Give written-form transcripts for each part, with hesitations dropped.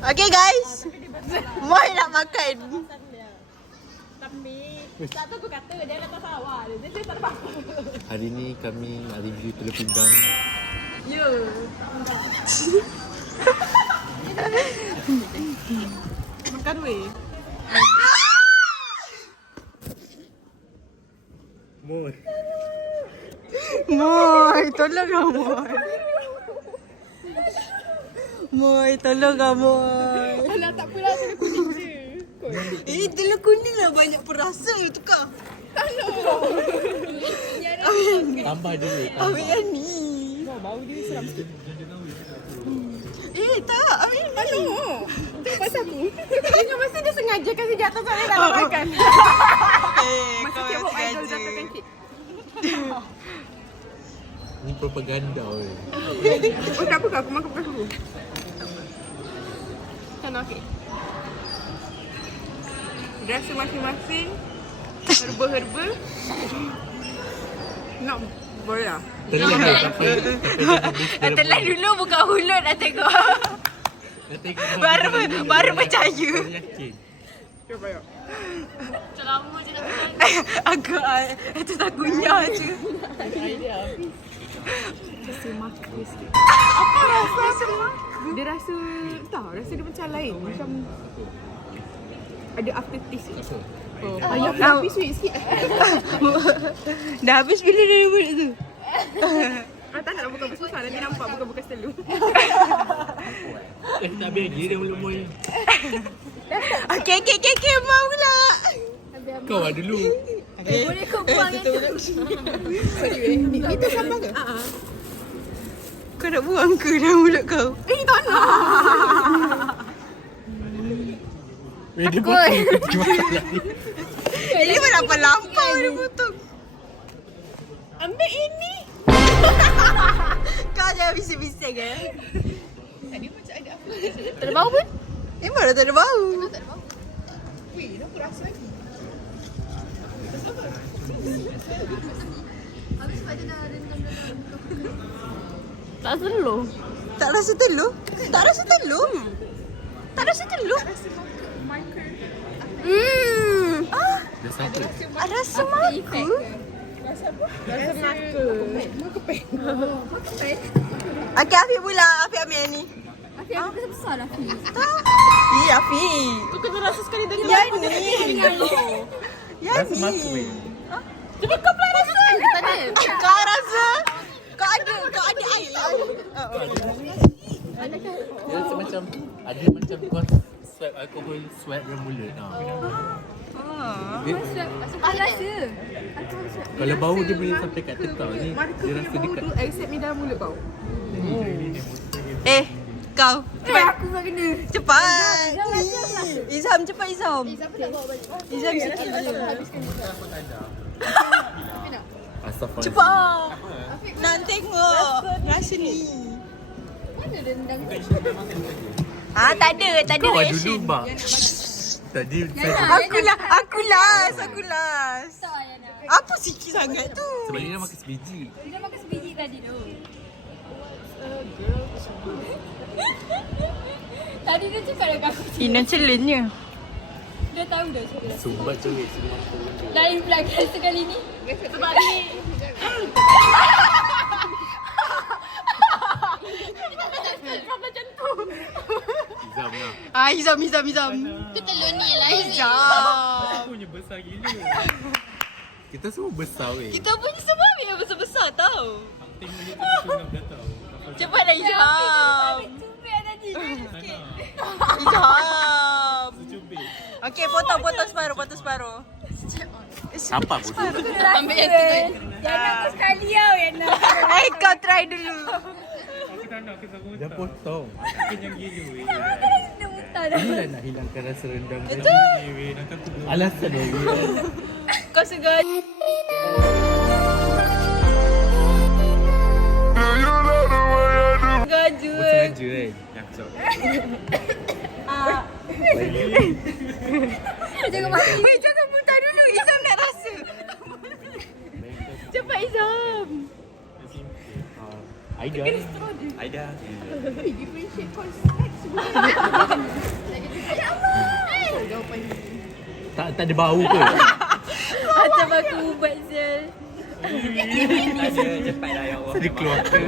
Okay guys, Moy nak makan. Tapi tak tahu apa kata dia atas sawah dia. Dia tak ada apa-apa. Hari ni kami nak review telur pinggang. Ya. Makan weh. Moy. Moy, tolonglah Moy. Moy, tolonglah Moy. Alah tak apalah telur kuning je. Telur kuning lah banyak perasa you tukar. Tambah dulu. Ambil yang ni. Bau dia seram sikit. Tak, ambil ni. Tu pasal aku. Tengok mesti dia sengaja kasi di atas saya nak makan. Masa Kau tengok yang idol sengaja. jatuhkan kek. Ni propaganda weh. Oh tak apa kau, aku makan bekas dulu. Kan okey. Rasa masing-masing. Herba-herba. Nak boleh lah. Telan tapi Telan dulu buka mulut dah tengok. Baru percaya. Yakin. Cuba yuk. Lama je nak makan. Agak itu tak kunyah je. Rasa makan sikit. Apa rasa semua? Dia rasa, tak, rasa dia macam lain. Macam ada aftertaste sikit. Ayah tapi sweet sikit. Dah habis bila dari mulut tu? Tak nak buka besar nanti nampak buka bekas telur. Tak habis lagi dia mulut Moy. Okay, mau pula. Kau lah dulu. Boleh kau buang yang tu. Itu sambal ke? Kau nak buang ke dalam mulut kau? Tak nak. Dia potong. Ini pun apa lampau dia potong. Ambil ini. Kau jangan bising-bising Tadi macam ada apa? Tak ada bau pun? Memang dah tak ada bau. Weh, dah aku rasa lagi. Tak telur. Tak rasa telur? Tak rasa telur? Tak rasa telur? Marker. Dah sampai. Rasa maku? Rasa apa? Rasa marker. Marker pen. Okay, Afiq pula. Afiq ambil yang ni. Afiq aku besar lah Afiq. Ya, Afiq. Tu kena rasa sekali tadi. Yang ni. Yang Rasa maku ni. weh. Cuba kau pula rasa. Tak ada. Kau rasa. Kau ada air. Dia rasa macam ada macam kau swipe alkohol swipe dalam mulut. Dia, Ah, rasa. kalau bau dia boleh sampai kat tekau ni. Marker Dia punya rasa bau dekat. tu accept ni dalam mulut kau. Kau. Aku tak kena. Cepat. Izam, cepat Izam. Siapa tak bawa balik? Izam sikit je. Astagfirullah. Cepat. Nak tengok. Rasa ni. Mana rendang tu? Tak ada Kau lah dulu reaction. bang. Tadi Aku last. Tak Yana. Apa sikit sangat tu? sebab dia dah makan sebiji. Dia dah makan sebiji tadi tu. Tadi dia cakap dengan aku. Ina celennya. Dia tahu dah cakap. Sumbat cerit. Lain belakang sekali ni. Sebab ni. Macam tu. Izam lah. Izam. Ke telur ni yang lain. Izam. Punya besar gila. Kita semua besar weh. Kita pun sebab yang besar-besar tau. Tengok dia tu dah tahu. Cepatlah Izam. Cubit yang tadi. Izam. Cubit. Okey, potong separuh. Apa bodoh? Ambil yang tu. Yana aku sekali tau Yana. Kau try dulu. Dah potong. Dia muntah dah. Inilah nak hilangkan rasa rendang. Itu. Alasan dia. Kau segan. Gaju. Sengaja kan? Kacau. Jangan mati. Jangan muntah dulu. Izam nak rasa. Cepat Izam. Aida. Aida. Differentiate kau sex. Tak ada bau ke? Macam aku ubat sel. Ada cepat lah ya Allah. Saya keluar ke?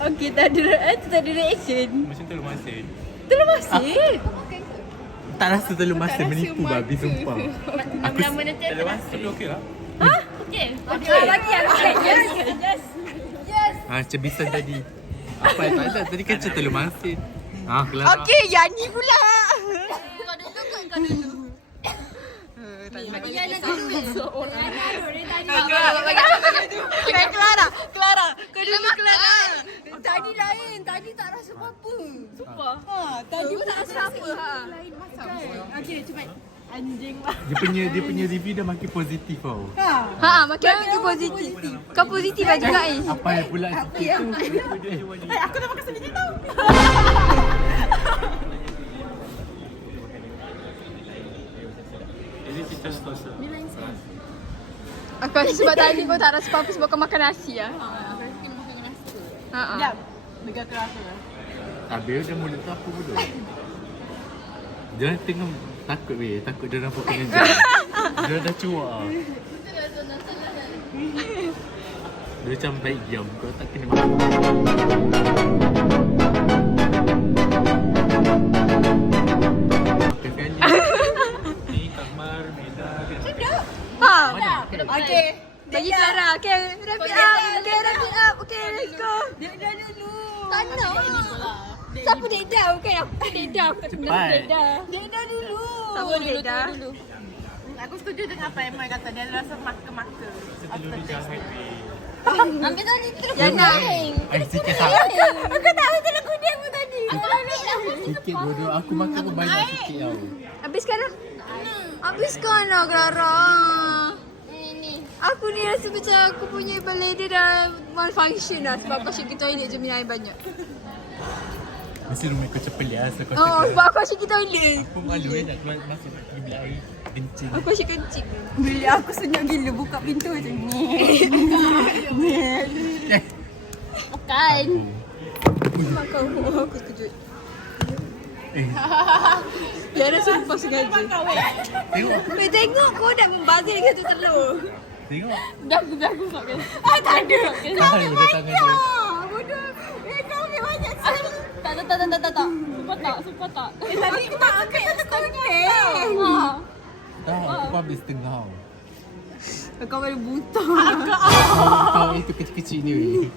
Okey, tak ada reaction. Macam telur masin. Telur masin. Tak rasa telur masin menipu babi sumpah. Lama-lama nanti Telur masin. Tapi okey lah. okey. Okey, bagi aku. Yes. Yes. Cebisan tadi. Apa yang tak ada? Tadi kan macam telur masin. Kelar. Okey, Yani pula. Kau dulu kot, kau dulu. Yana dulu. Orang dia tadi. Clara. Kau dulu Clara. Tadi lain, tadi tak rasa apa-apa. Sumpah. Tadi pun tak rasa apa. Lain macam. Okey, cepat. Anjing lah. Dia punya review dah makin positif tau. Makin positif. Kau positif lah juga Apa yang pula sikit tu? Aku dah makan sedikit tau. Ini kita sos. Aku rasa sebab tadi kau tak rasa apa-apa sebab kau makan nasi lah. Sekejap. Dekat terasa lah. Habis dah mulut tu apa pula? Dia tengok takut weh. Takut dia nampak kena jam. Dia dah cuak. Dia macam baik diam. Kau tak kena makan. Ni kamar Meda. Okey. Bagi Clara. Okey, wrap it up. Okey, let's go. Dia dah dulu. Tak nak. Siapa Deda? Bukan aku Deda. Aku tak kenal Cepat. Deda. Deda dulu. Siapa Deda? Aku setuju dengan apa yang Mai kata. Dia rasa maka-maka. Telur dia jahat weh. Ambil tadi terus. Yana. Ay, sikit tak. Aku tak ambil telur kuning pun tadi. Aku ambil lah. Sikit bodoh. Aku makan pun banyak sikit tau. Habiskan lah. Habiskan lah Clara. Ini. Aku ni rasa macam aku punya balai dia dah malfunction lah sebab aku asyik pergi toilet je minum air banyak. Mesti rumah kau cepeli lah. So kau Oh, cakap. sebab aku asyik pergi toilet. Aku malu nak keluar masuk pergi bilik air. Kencing. Aku asyik kencing. Bilik aku senyap gila. Buka pintu macam ni. Bukan. Makan aku terkejut. Eh, Yana sumpah sengaja. tengok. Weh tengok kau dah membazir dengan tu telur. Tengok. Dah aku tak kena. Tak ada. Kau ada tangan dia. Bodoh. Kau ambil banyak Tak. Sumpah tak. Tadi mak ambil setengah. Tak, aku ambil setengah. Kau boleh buta. Kau itu kecil-kecil ni weh.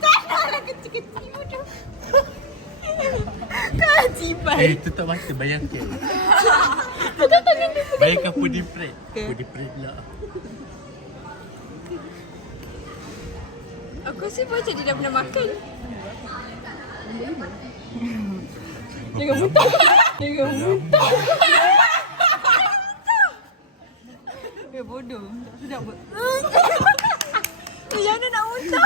Itu tak mata bayangkan. Bayangkan puding bread. Puding bread lah. Aku rasa macam dia dah pernah makan. Jangan buta. Jangan buta. Bodoh. Sedap buat. Yana nak muntah.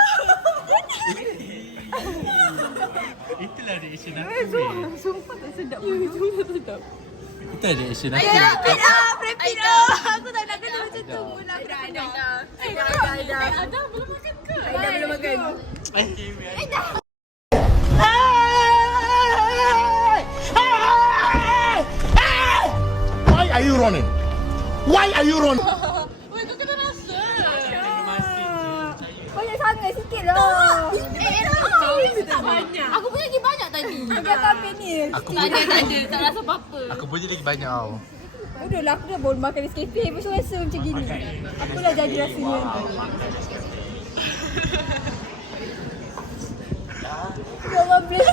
Itulah reaction aku weh. Sumpah tak sedap. Bodoh. Itulah reaction aku. Wrap it up. Aku tak nak kena macam tu pun. Aku dah kena. Ada belum makan ke? Dah belum makan. Why are you running? Why are you running? Weh, kau kena rasa. Banyak sangat sikit lah. Tak banyak. Aku punya lagi banyak tadi. Dia akan ambil ni. Aku Tak ada. Tak rasa apa-apa. Aku punya lagi banyak tau. Bodoh lah, aku dah baru makan Nescafe pun rasa macam gini. Aku dah jadi rasanya. Ya Allah, bless.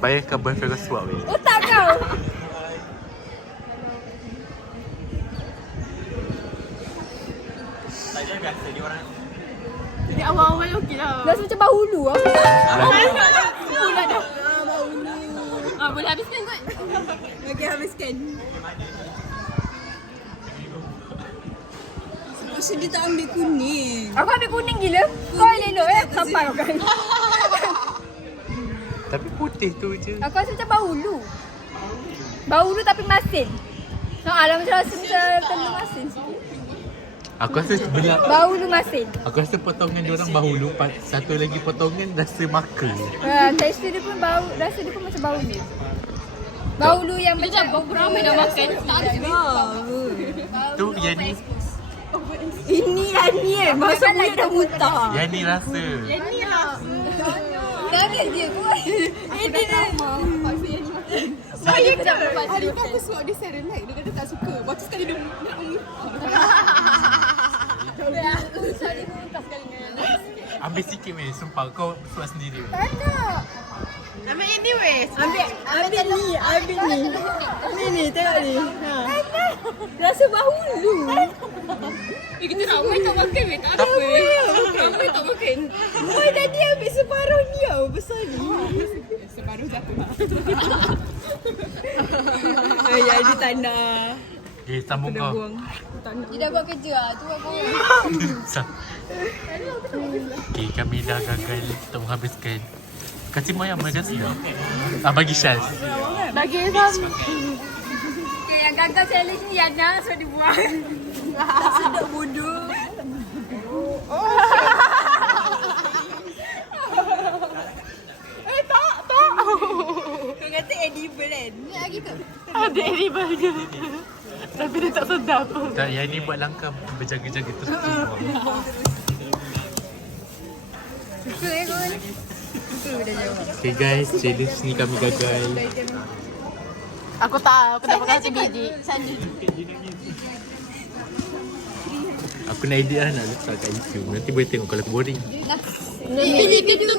Bayangkan boyfriend kau suap weh. Otak kau. Tak ada biasa dia orang. Jadi awal-awal okey lah. Rasa macam bau hulu lah. Boleh habiskan kot. Okay, habiskan. Rasa dia tak ambil kuning. Aku ambil kuning gila. Kau elok sampai kau kan. Tapi putih tu je. Aku rasa macam bau hulu. Bau hulu tapi masin. Alam macam rasa macam telur masin sikit. Aku rasa belah. Bau lu masin. Aku rasa potongan dia orang bahu lupa. Satu lagi potongan rasa maka. Tekstur dia pun bau, rasa dia pun macam bau ni. Bau lu yang macam bau beramai dah makan. Tak ada bau. Tu yang ni. Ini yang ni masa mulut dah muntah. Yang ni rasa. Target dia pun. Ini dah saya kan hari tu aku suruh dia serenade. Dia kata tak suka. Waktu sekali dia Ambil sikit weh, sumpah kau suat sendiri. ambil ini weh. Ambil ni. Ni tengok ni. Ha. Rasa bau lu. Kita ramai tak makan weh. Tak ada weh. Ramai tak makan. Boy tadi ambil separuh ni tau, besar ni. Separuh jatuh. Ayah dia tak nak. Okay, sambung kau. Dia dah buat kerja lah. Tu aku. Okay, kami dah gagal untuk menghabiskan. Kasih Moya macam sini. Bagi Syaz. Bagi Sam. Okay, yang gagal challenge ni Yana. So dia buang. Tak sedap bodoh. Kau kata edible kan? Ni lagi tu. Ada edible je. Tapi dia tak sedap. Tak, yang ni buat langkah berjaga-jaga terus buang. Suka kot. Suka dah jawab. Okay guys, challenge ni kami gagal. Aku tak. Aku dah pakai satu biji. Aku nak edit lah, nak letak kat YouTube. Nanti boleh tengok kalau aku boring. Ini video